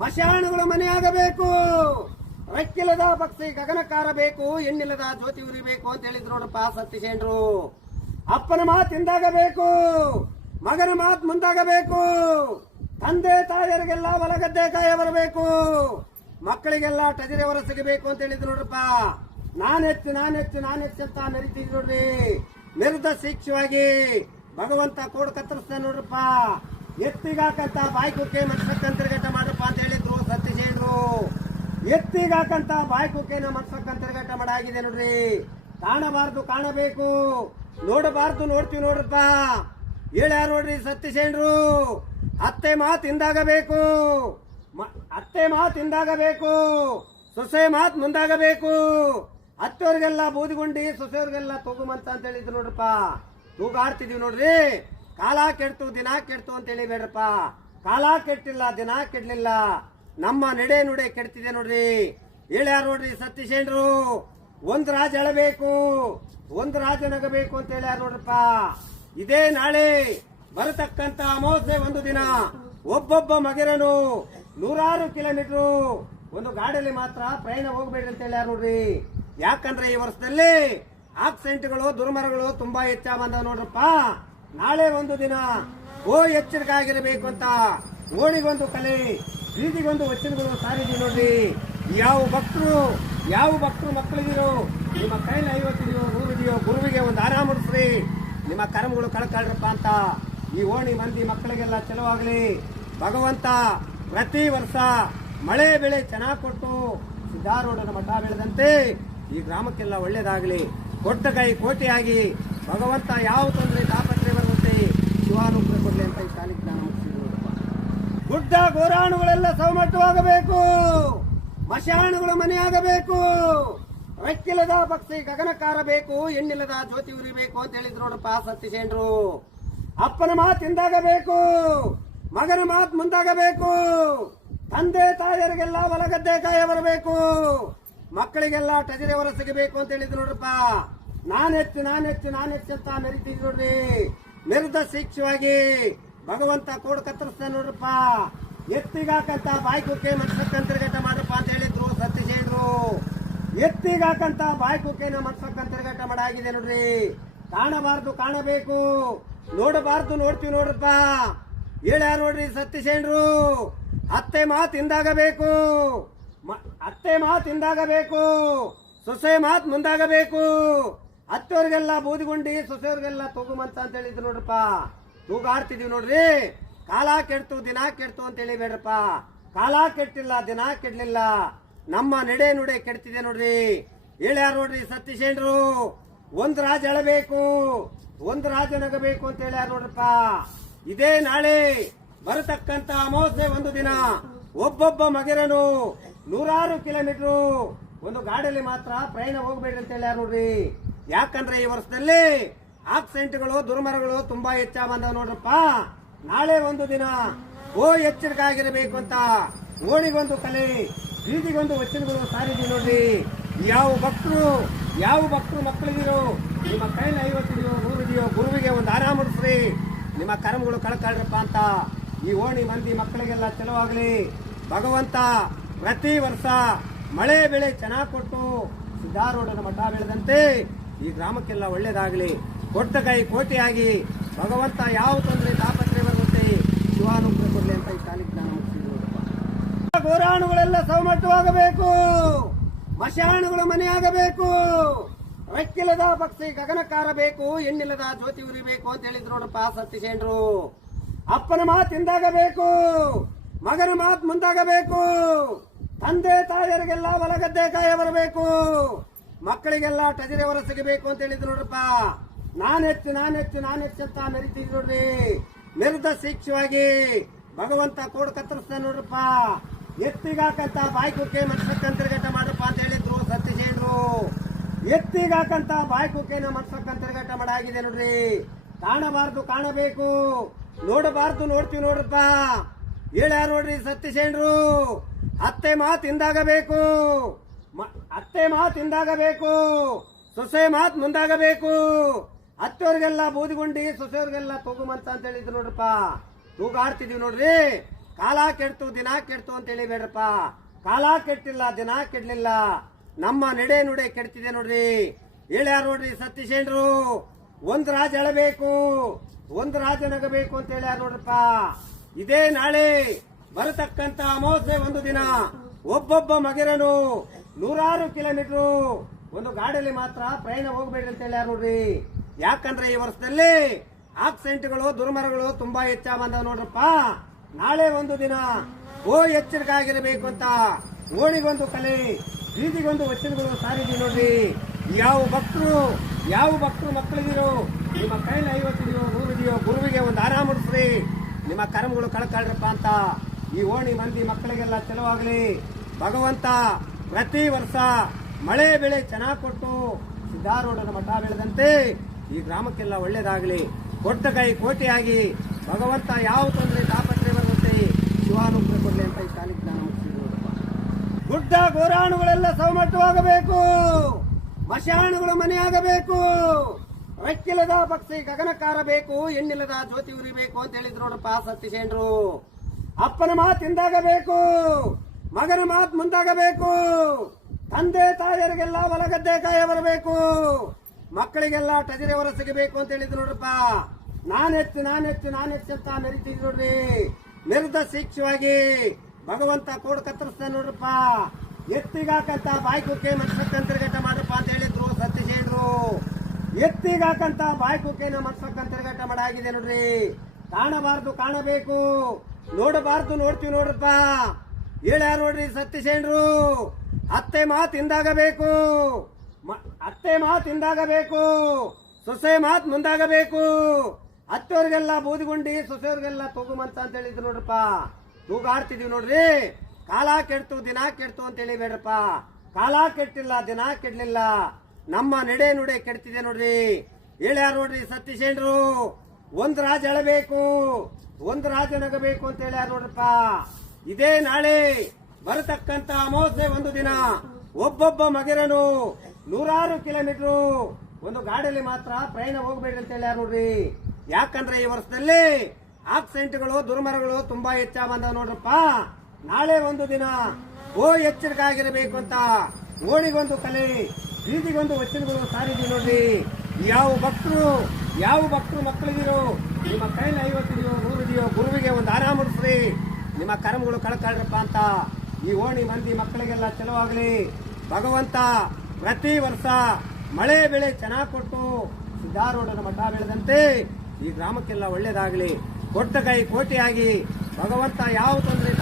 ಮಶಾಣಗಳು ಮನೆಯಾಗಬೇಕು, ರೆಕ್ಕಿಲ್ಲದ ಪಕ್ಷಿ ಗಗನಕಾರ ಬೇಕು, ಹೆಣ್ಣಿಲ್ಲದ ಜ್ಯೋತಿ ಉರಿಬೇಕು ಅಂತ ಹೇಳಿದ್ರು ನೋಡಪ್ಪ ಸತ್ಯಸೇನರು. ಅಪ್ಪನ ಮಾತಿಂದಾಗಬೇಕು, ಮಗನ ಮಾತು ಮುಂದಾಗಬೇಕು, ತಂದೆ ತಾಯಿಯರಿಗೆಲ್ಲ ಹೊಲಗದ್ದೆ ಕಾಯ ಬರಬೇಕು, ಮಕ್ಕಳಿಗೆಲ್ಲ ಟಜರಿ ಹೊರ ಸಿಗಬೇಕು ಅಂತ ಹೇಳಿದ್ರು ನೋಡ್ರಪ್ಪ. ನಾನೆಚ್ಚು ಅಂತ ಮೆರಿತಿದ್ರು ನೋಡ್ರಿ. ಮೆರೆದ ಶಿಕ್ಷವಾಗಿ ಭಗವಂತ ಕೋಡ್ ಕತ್ತರಿಸ್ತಾನೆ ನೋಡ್ರಪ್ಪ. ಎತ್ತಿಗಾಕಂತ ಬಾಯ್ಕುಕ್ಕೆ ಮನ್ಸಕ್ಕಂತರ್ಗಟ್ಟ ಮಾಡ್ರಪ್ಪ ಅಂತ ಹೇಳಿದ್ರು ಸತ್ಯಸೇನರು. ಎತ್ತಿಗಾಕಂತ ಬಾಯ್ಕುಕ್ಕೆನ ಮನ್ಸಕ್ಕಂತರ್ಗಟ್ಟ ಮಾಡಾಗಿದೆ ನೋಡ್ರಿ. ಕಾಣಬಾರ್ದು ಕಾಣಬೇಕು, ನೋಡಬಾರ್ದು ನೋಡ್ತೀವಿ ನೋಡ್ರಪ್ಪ. ಹೇಳ್ಯಾರ ನೋಡ್ರಿ ಸತ್ಯಸೇನರು. ಅತ್ತೆ ಮಾತಿಂದಾಗಬೇಕು, ಅತ್ತೆ ಮಾತಿಂದಾಗಬೇಕು, ಸೊಸೆ ಮಾತು ಮುಂದಾಗಬೇಕು. ಅತ್ತವ್ರಿಗೆಲ್ಲ ಬೂದಿಗುಂಡಿ, ಸೊಸೆಯವ್ರಿಗೆಲ್ಲ ತೂಗುಮಂತ ಅಂತ ಹೇಳಿದ್ರು ನೋಡ್ರಪ್ಪ. ತೂಗಾಡ್ತಿದೀವಿ ನೋಡ್ರಿ. ಕಾಲ ಕೆಡ್ತು ದಿನ ಕೆಡ್ತು ಅಂತ ಹೇಳಿಬೇಡ್ರಪ್ಪ. ಕಾಲ ಕೆಟ್ಟಿಲ್ಲ, ದಿನ ಕೆಡ್ಲಿಲ್ಲ, ನಮ್ಮ ನಡೆ ನುಡೆ ಕೆಡ್ತಿದೆ ನೋಡ್ರಿ. ಹೇಳ್ಯಾರ ನೋಡ್ರಿ ಸತ್ಯಸೇನರು. ಒಂದ್ ರಾಜ ಎಳಬೇಕು, ಒಂದ್ ರಾಜ ನಗಬೇಕು ಅಂತ ಹೇಳ್ಯಾರ ನೋಡ್ರಪ್ಪ. ಇದೇ ನಾಳೆ ಬರತಕ್ಕಂತ ಅಮಾವಾಸ್ಯೆ ಒಂದು ದಿನ ಒಬ್ಬೊಬ್ಬ ಮಗಿರನು 100 ಕಿಲೋಮೀಟರ್ ಒಂದು ಗಾಡಿಯಲ್ಲಿ ಮಾತ್ರ ಪ್ರಯಾಣ ಹೋಗ್ಬೇಡ್ರಿ ಅಂತ ಹೇಳ್ಯಾರ ನೋಡ್ರಿ. ಯಾಕಂದ್ರೆ ಈ ವರ್ಷದಲ್ಲಿ ಆಕ್ಸಿಡೆಂಟ್ಗಳು ದುರ್ಮರಗಳು ತುಂಬಾ ಹೆಚ್ಚಾಗ ಬಂದವ ನೋಡ್ರಪ್ಪ. ನಾಳೆ ಒಂದು ದಿನ ಎಚ್ಚರಿಕೆ ಆಗಿರಬೇಕು ಅಂತ ಓಣಿಗೊಂದು ಕಲೆ, ಬೀದಿಗೊಂದು ವಚನಗಳು ಸಾರಿದೀವಿ ನೋಡ್ರಿ. ಯಾವ ಭಕ್ತರು ಮಕ್ಕಳಿಗಿರೋ ನಿಮ್ಮ ಕೈಲಿ 50 ಇದೆಯೋ 100 ಇದೆಯೋ ಗುರುವಿಗೆ ಒಂದು ಆರಾಮ ಮುಡಿಸ್ರಿ, ನಿಮ್ಮ ಕರ್ಮಗಳು ಕಳ್ಕಳ್ರಪ್ಪ ಅಂತ ಈ ಓಣಿ ಮಂದಿ ಮಕ್ಕಳಿಗೆಲ್ಲ ಚಲೋವಾಗ್ಲಿ. ಭಗವಂತ ಪ್ರತಿ ವರ್ಷ ಮಳೆ ಬೆಳೆ ಚೆನ್ನಾಗಿ ಕೊಟ್ಟು ಸಿದ್ಧಾರೂಢನ ಮಠ ಬೆಳೆದಂತೆ ಈ ಗ್ರಾಮಕ್ಕೆಲ್ಲ ಒಳ್ಳೇದಾಗಲಿ. ಕೊಟ್ಟ ಕೈ ಕೋಟೆಯಾಗಿ ಭಗವಂತ ಯಾವ ತೊಂದರೆ ತಾಪತ್ರೆ ಬರುವಂತೆ ಶಿವಾನುಗ್ರಹ ಕೊಡ್ಲಿ ಅಂತ ಈ ಶಾಲೆಗೆ ಜ್ಞಾನ ಮುಗಿಸಿದ್ರು. ಗುಡ್ಡ ಗೋರಾಣುಗಳೆಲ್ಲ ಸೌಮಟ್ಟವಾಗಬೇಕು, ಮಶಾಣಗಳು ಮನೆಯಾಗಬೇಕು, ರೆಕ್ಕಿಲ್ಲದ ಪಕ್ಷಿ ಗಗನಕಾರ ಬೇಕು, ಹೆಣ್ಣಿಲ್ಲದ ಜ್ಯೋತಿ ಉರಿಬೇಕು ಅಂತ ಹೇಳಿದ್ರು ನೋಡಪ್ಪ ಸತ್ಯಸೇನರು. ಅಪ್ಪನ ಮಾತಿಂದಾಗಬೇಕು, ಮಗನ ಮಾತು ಮುಂದಾಗಬೇಕು, ತಂದೆ ತಾಯಿಯರಿಗೆಲ್ಲ ಹೊಲಗದ್ದೆ ಕಾಯ ಬರಬೇಕು, ಮಕ್ಕಳಿಗೆಲ್ಲ ಟಜರಿ ಹೊರ ಸಿಗಬೇಕು ಅಂತ ಹೇಳಿದ್ರು ನೋಡ್ರಪ್ಪ. ನಾನೆಚ್ಚು ಅಂತ ಮೆರಿತಿದ್ರು ನೋಡ್ರಿ. ಮೆರೆದ ಶಿಕ್ಷವಾಗಿ ಭಗವಂತ ಕೋಡ್ ಕತ್ತರಿಸ್ತಾನೆ ನೋಡ್ರಪ್ಪ. ಎತ್ತಿಗಾಕಂತ ಬಾಯ್ಕುಕ್ಕೆ ಮನ್ಸಕ್ಕಂತರ್ಗಟ್ಟ ಮಾಡ್ರಪ್ಪ ಅಂತ ಹೇಳಿದ್ರು ಸತ್ಯಸೇನರು. ಎತ್ತಿಗಾಕಂತ ಬಾಯ್ಕುಕ್ಕೆನ ಮನ್ಸಕ್ಕಂತರ್ಗಟ್ಟ ಮಾಡಾಗಿದೆ ನೋಡ್ರಿ. ಕಾಣಬಾರ್ದು ಕಾಣಬೇಕು, ನೋಡಬಾರ್ದು ನೋಡ್ತೀವಿ ನೋಡ್ರಪ್ಪ. ಹೇಳ್ಯಾರ ನೋಡ್ರಿ ಸತ್ಯಸೇನರು. ಅತ್ತೆ ಮಾತಿಂದಾಗಬೇಕು, ಸೊಸೆ ಮಾತು ಮುಂದಾಗಬೇಕು. ಅತ್ತವ್ರಿಗೆಲ್ಲ ಬೂದಿಗುಂಡಿ, ಸೊಸೆಯವ್ರಿಗೆಲ್ಲ ತೂಗುಮಂತ ಅಂತ ಹೇಳಿದ್ರು ನೋಡ್ರಪ್ಪ. ತೂಗಾಡ್ತಿದೀವಿ ನೋಡ್ರಿ. ಕಾಲ ಕೆಡ್ತು ದಿನ ಕೆಡ್ತು ಅಂತ ಹೇಳಿಬೇಡ್ರಪ್ಪ. ಕಾಲ ಕೆಟ್ಟಿಲ್ಲ, ದಿನ ಕೆಡ್ಲಿಲ್ಲ, ನಮ್ಮ ನಡೆ ನುಡೆ ಕೆಡ್ತಿದೆ ನೋಡ್ರಿ. ಹೇಳ್ಯಾರ ನೋಡ್ರಿ ಸತ್ಯಸೇನರು. ಒಂದ್ ರಾಜ ಎಳಬೇಕು, ಒಂದ್ ರಾಜ ನಗಬೇಕು ಅಂತ ಹೇಳ್ಯಾರ ನೋಡ್ರಪ್ಪ. ಇದೇ ನಾಳೆ ಬರತಕ್ಕಂತ ಅಮಾವಾಸ್ಯೆ ಒಂದು ದಿನ ಒಬ್ಬೊಬ್ಬ ಮಗಿರನು 100 ಕಿಲೋಮೀಟರ್ ಒಂದು ಗಾಡಿಯಲ್ಲಿ ಮಾತ್ರ ಪ್ರಯಾಣ ಹೋಗ್ಬೇಡ್ರಿ ಅಂತ ಹೇಳ್ಯಾರ ನೋಡ್ರಿ. ಯಾಕಂದ್ರೆ ಈ ವರ್ಷದಲ್ಲಿ ಆಕ್ಸಿಡೆಂಟ್ಗಳು ದುರ್ಮರಗಳು ತುಂಬಾ ಹೆಚ್ಚಾಗ ಬಂದವ ನೋಡ್ರಪ್ಪ. ನಾಳೆ ಒಂದು ದಿನ ಎಚ್ಚರಿಕೆ ಆಗಿರಬೇಕು ಅಂತ ಓಣಿಗೊಂದು ಕಲೆ, ಬೀದಿಗೊಂದು ವಚನಗಳು ಸಾರಿದೀವಿ ನೋಡ್ರಿ. ಯಾವ ಭಕ್ತರು ಮಕ್ಕಳಿಗಿರೋ ನಿಮ್ಮ ಕೈಲಿ 50 ಇದೆಯೋ 100 ಇದೆಯೋ ಗುರುವಿಗೆ ಒಂದು ಆರಾಮ ಮುಡಿಸ್ರಿ, ನಿಮ್ಮ ಕರ್ಮಗಳು ಕಳ್ಕಳ್ರಪ್ಪ ಅಂತ ಈ ಓಣಿ ಮಂದಿ ಮಕ್ಕಳಿಗೆಲ್ಲ ಚಲೋವಾಗ್ಲಿ. ಭಗವಂತ ಪ್ರತಿ ವರ್ಷ ಮಳೆ ಬೆಳೆ ಚೆನ್ನಾಗಿ ಕೊಟ್ಟು ಸಿದ್ಧಾರೂಢನ ಮಠ ಬೆಳೆದಂತೆ ಈ ಗ್ರಾಮಕ್ಕೆಲ್ಲ ಒಳ್ಳೇದಾಗಲಿ. ಕೊಟ್ಟ ಕೈ ಕೋಟೆಯಾಗಿ ಭಗವಂತ ಯಾವ ತೊಂದರೆ ತಾಪತ್ರೆ ಬರುವಂತೆ ಶಿವಾನುಗ್ರಹ ಕೊಡ್ಲಿ ಅಂತ ಈ ಶಾಲೆಗೆ ಜ್ಞಾನ ಮುಗಿಸಿದ್ರು. ಗೋರಾಣುಗಳೆಲ್ಲ ಸೌಮಟ್ಟವಾಗಬೇಕು, ಮಶಾಣಗಳು ಮನೆಯಾಗಬೇಕು, ರೆಕ್ಕಿಲ್ಲದ ಪಕ್ಷಿ ಗಗನಕಾರ ಬೇಕು, ಹೆಣ್ಣಿಲ್ಲದ ಜ್ಯೋತಿ ಉರಿಬೇಕು ಅಂತ ಹೇಳಿದ್ರು ನೋಡಪ್ಪ ಸತ್ಯಸೇನರು. ಅಪ್ಪನ ಮಾತಿಂದಾಗಬೇಕು, ಮಗನ ಮಾತು ಮುಂದಾಗಬೇಕು, ತಂದೆ ತಾಯಿಯರಿಗೆಲ್ಲ ಹೊಲಗದ್ದೆ ಕಾಯ ಬರಬೇಕು, ಮಕ್ಕಳಿಗೆಲ್ಲ ಟಜರಿ ಹೊರ ಸಿಗಬೇಕು ಅಂತ ಹೇಳಿದ್ರು ನೋಡ್ರಪ್ಪ. ನಾನೆಚ್ಚು ಅಂತ ಮೆರಿತಿದ್ರು ನೋಡ್ರಿ. ಮೆರೆದ ಶಿಕ್ಷವಾಗಿ ಭಗವಂತ ಕೋಡ್ ಕತ್ತರಿಸ್ತಾನೆ ನೋಡ್ರಪ್ಪ. ಎತ್ತಿಗಾಕಂತ ಬಾಯ್ಕುಕ್ಕೆ ಮನ್ಸಕ್ಕಂತರ್ಗಟ್ಟ ಮಾಡ್ರಪ್ಪ ಅಂತ ಹೇಳಿದ್ರು ಸತ್ಯಸೇನರು. ಎತ್ತಿಗಾಕಂತ ಬಾಯ್ಕುಕ್ಕೆನ ಮನ್ಸಕ್ಕಂತರ್ಗಟ್ಟ ಮಾಡಾಗಿದೆ ನೋಡ್ರಿ. ಕಾಣಬಾರ್ದು ಕಾಣಬೇಕು, ನೋಡಬಾರ್ದು ನೋಡ್ತೀವಿ ನೋಡ್ರಪ್ಪ. ಹೇಳ್ಯಾರ ನೋಡ್ರಿ ಸತ್ಯಸೇನರು. ಅತ್ತೆ ಮಾತಿಂದಾಗಬೇಕು, ಸೊಸೆ ಮಾತು ಮುಂದಾಗಬೇಕು. ಅತ್ತವ್ರಿಗೆಲ್ಲ ಬೂದಿಗುಂಡಿ, ಸೊಸೆಯವ್ರಿಗೆಲ್ಲ ತೂಗುಮಂತ ಅಂತ ಹೇಳಿದ್ರು ನೋಡ್ರಪ್ಪ. ತೂಗಾಡ್ತಿದೀವಿ ನೋಡ್ರಿ. ಕಾಲ ಕೆಡ್ತು ದಿನ ಕೆಡ್ತು ಅಂತ ಹೇಳಿಬೇಡ್ರಪ್ಪ. ಕಾಲ ಕೆಟ್ಟಿಲ್ಲ, ದಿನ ಕೆಡ್ಲಿಲ್ಲ, ನಮ್ಮ ನಡೆ ನುಡೆ ಕೆಡ್ತಿದೆ ನೋಡ್ರಿ. ಹೇಳ್ಯಾರ ನೋಡ್ರಿ ಸತೀಶೇಂಡ್ರು, ಒಂದ್ ರಾಜ ಎಳಬೇಕು, ಒಂದ್ ರಾಜ ನಗಬೇಕು ಅಂತ ಹೇಳ್ಯಾರ ನೋಡ್ರಪ್ಪ. ಇದೇ ನಾಳೆ ಬರತಕ್ಕಂತ ಅಮಾವಾಸ್ಯೆ ಒಂದು ದಿನ ಒಬ್ಬೊಬ್ಬ ಮಗಿರನು 100 ಕಿಲೋಮೀಟರ್ ಒಂದು ಗಾಡಿಯಲ್ಲಿ ಮಾತ್ರ ಪ್ರಯಾಣ ಹೋಗ್ಬೇಡ್ರಿ ಅಂತ ಹೇಳ್ಯಾರ ನೋಡ್ರಿ. ಯಾಕಂದ್ರೆ ಈ ವರ್ಷದಲ್ಲಿ ಆಕ್ಸಿಡೆಂಟ್ಗಳು ದುರ್ಮರಗಳು ತುಂಬಾ ಹೆಚ್ಚ ಬಂದವ ನೋಡ್ರಪ್ಪ. ನಾಳೆ ಒಂದು ದಿನ ಎಚ್ಚರಿಕೆ ಆಗಿರಬೇಕು ಅಂತ ಓಣಿಗೊಂದು ಕಲೆ, ಬೀದಿಗೊಂದು ವಚನಗಳು ಸಾರಿದೀವಿ ನೋಡ್ರಿ. ಯಾವ ಭಕ್ತರು ಮಕ್ಕಳಿಗಿರೋ ನಿಮ್ಮ ಕೈಲಿ 50 ಇದೆಯೋ 100 ಇದೆಯೋ ಗುರುವಿಗೆ ಒಂದು ಆರಾಮ ಮುಡಿಸ್ರಿ, ನಿಮ್ಮ ಕರ್ಮಗಳು ಕಳ್ಕಳ್ರಪ್ಪ ಅಂತ ಈ ಓಣಿ ಮಂದಿ ಮಕ್ಕಳಿಗೆಲ್ಲ ಚಲವಾಗ್ಲಿ. ಭಗವಂತ ಪ್ರತಿ ವರ್ಷ ಮಳೆ ಬೆಳೆ ಚೆನ್ನಾಗಿ ಕೊಟ್ಟು ಸಿದ್ಧಾರೂಢನ ಮಠ ಬೆಳೆದಂತೆ ಈ ಗ್ರಾಮಕ್ಕೆಲ್ಲ ಒಳ್ಳೇದಾಗಲಿ. ಕೊಟ್ಟ ಕೈ ಕೋಟೆಯಾಗಿ ಭಗವಂತ ಯಾವ ತೊಂದರೆ ತಾಪತ್ರೆ ಬರುವಂತೆ ಶಿವಾನುಗ್ರಹ ಕೊಡಲಿ ಅಂತ ಈ ಕಾಲಿಗೆ ನಾನು ಮುಗಿಸಿದ್ರು. ಗುಡ್ಡ ಗೋರಾಣುಗಳೆಲ್ಲ ಸೌಮಟ್ಟವಾಗಬೇಕು, ಮಶಾಣುಗಳು ಮನೆಯಾಗಬೇಕು, ರೆಕ್ಕಿಲ್ಲದ ಪಕ್ಷಿ ಗಗನಕ್ಕಾರಬೇಕು, ಎಣ್ಣಿಲ್ಲದ ಜ್ಯೋತಿ ಉರಿಬೇಕು ಅಂತ ಹೇಳಿದ್ರು ನೋಡಪ್ಪ ಸತೀಶೇಂಡ್ರು. ಅಪ್ಪನ ಮಾತಿಂದಾಗಬೇಕು, ಮಗನ ಮಾತು ಮುಂದಾಗಬೇಕು, ತಂದೆ ತಾಯಿಯರಿಗೆಲ್ಲ ಹೊಲಗದ್ದೆ ಕಾಯ ಬರಬೇಕು, ಮಕ್ಕಳಿಗೆಲ್ಲ ಟಜರಿ ಹೊರ ಸಿಗಬೇಕು ಅಂತ ಹೇಳಿದ್ರು ನೋಡ್ರಪ್ಪ. ನಾನೆಚ್ಚು ಅಂತ ಮೆರಿತಿದ್ರು ನೋಡ್ರಿ. ಮೆರೆದ ಶಿಕ್ಷವಾಗಿ ಭಗವಂತ ಕೋಡ್ ಕತ್ತರಿಸ್ತಾನೆ ನೋಡ್ರಪ್ಪ. ಎತ್ತಿಗಾಕಂತ ಬಾಯ್ಕುಕ್ಕೆ ಮನ್ಸಕ್ಕಂತಿರ್ಗಟ್ಟ ಮಾಡ್ರಪ್ಪ ಅಂತ ಹೇಳಿದ್ರು ಸತೀಶೇಂಡ್ರು. ಎತ್ತಿಗಾಕಂತ ಬಾಯ್ಕುಕ್ಕೆನ ಮನ್ಸಕ್ಕಂತಿರ್ಗಟ್ಟ ಮಾಡಾಗಿದೆ ನೋಡ್ರಿ. ಕಾಣಬಾರ್ದು ಕಾಣಬೇಕು, ನೋಡಬಾರ್ದು ನೋಡ್ತೀವಿ ನೋಡ್ರಪ್ಪ. ಹೇಳ್ಯಾರ ನೋಡ್ರಿ ಸತೀಶೇಂಡ್ರು, ಅತ್ತೆ ಮಾತಿಂದಾಗಬೇಕು, ಸೊಸೆ ಮಾತು ಮುಂದಾಗಬೇಕು. ಅತ್ತವ್ರಿಗೆಲ್ಲ ಬೂದಿಗುಂಡಿ, ಸೊಸೆಯವ್ರಿಗೆಲ್ಲ ತೂಗುಮಂತ ಅಂತ ಹೇಳಿದ್ರು ನೋಡ್ರಪ್ಪ. ತೂಗಾಡ್ತಿದೀವಿ ನೋಡ್ರಿ. ಕಾಲ ಕೆಡ್ತು ದಿನ ಕೆಡ್ತು ಅಂತ ಹೇಳಿಬೇಡ್ರಪ್ಪ. ಕಾಲ ಕೆಟ್ಟಿಲ್ಲ, ದಿನ ಕೆಡ್ಲಿಲ್ಲ, ನಮ್ಮ ನಡೆ ನುಡೆ ಕೆಡ್ತಿದೆ ನೋಡ್ರಿ. ಹೇಳ್ಯಾರ ನೋಡ್ರಿ ಸತೀಶೇಂಡ್ರು, ಒಂದ್ ರಾಜ ಎಳಬೇಕು, ಒಂದ್ ರಾಜ ನಗಬೇಕು ಅಂತ ಹೇಳ್ಯಾರ ನೋಡ್ರಪ್ಪ. ಇದೇ ನಾಳೆ ಬರತಕ್ಕಂತ ಅಮಾವಾಸ್ಯೆ ಒಂದು ದಿನ ಒಬ್ಬೊಬ್ಬ ಮಗಿರನು 100 ಕಿಲೋಮೀಟರ್ ಒಂದು ಗಾಡಿಯಲ್ಲಿ ಮಾತ್ರ ಪ್ರಯಾಣ ಹೋಗ್ಬೇಡ್ರಿ ಅಂತ ಹೇಳ್ಯಾರ ನೋಡ್ರಿ. ಯಾಕಂದ್ರೆ ಈ ವರ್ಷದಲ್ಲಿ ಆಕ್ಸಿಡೆಂಟ್ಗಳು ದುರ್ಮರಗಳು ತುಂಬಾ ಹೆಚ್ಚ ಬಂದವ ನೋಡ್ರಪ್ಪ. ನಾಳೆ ಒಂದು ದಿನ ಎಚ್ಚರಿಕೆ ಆಗಿರಬೇಕು ಅಂತ ಓಣಿಗೊಂದು ಕಲೆ, ಬೀದಿಗೊಂದು ವಚನಗಳು ಸಾರಿದೀವಿ ನೋಡ್ರಿ. ಯಾವ ಭಕ್ತರು ಮಕ್ಕಳಿಗಿರೋ ನಿಮ್ಮ ಕೈಲಿ 50 ಇದೆಯೋ 100 ಇದೆಯೋ ಗುರುವಿಗೆ ಒಂದು ಆರಾಮ ಮುಡಿಸ್ರಿ, ನಿಮ್ಮ ಕರ್ಮಗಳು ಕಳ್ಕಳ್ರಪ್ಪ ಅಂತ ಈ ಓಣಿ ಮಂದಿ ಮಕ್ಕಳಿಗೆಲ್ಲ ಚಲವಾಗ್ಲಿ. ಭಗವಂತ ಪ್ರತಿ ವರ್ಷ ಮಳೆ ಬೆಳೆ ಚೆನ್ನಾಗಿ ಕೊಟ್ಟು ಸಿದ್ಧಾರೂಢನ ಮಠ ಬೆಳೆದಂತೆ ಈ ಗ್ರಾಮಕ್ಕೆಲ್ಲ ಒಳ್ಳೇದಾಗಲಿ. ಕೊಟ್ಟ ಕೈ ಕೋಟೆಯಾಗಿ ಭಗವಂತ ಯಾವ ತೊಂದರೆ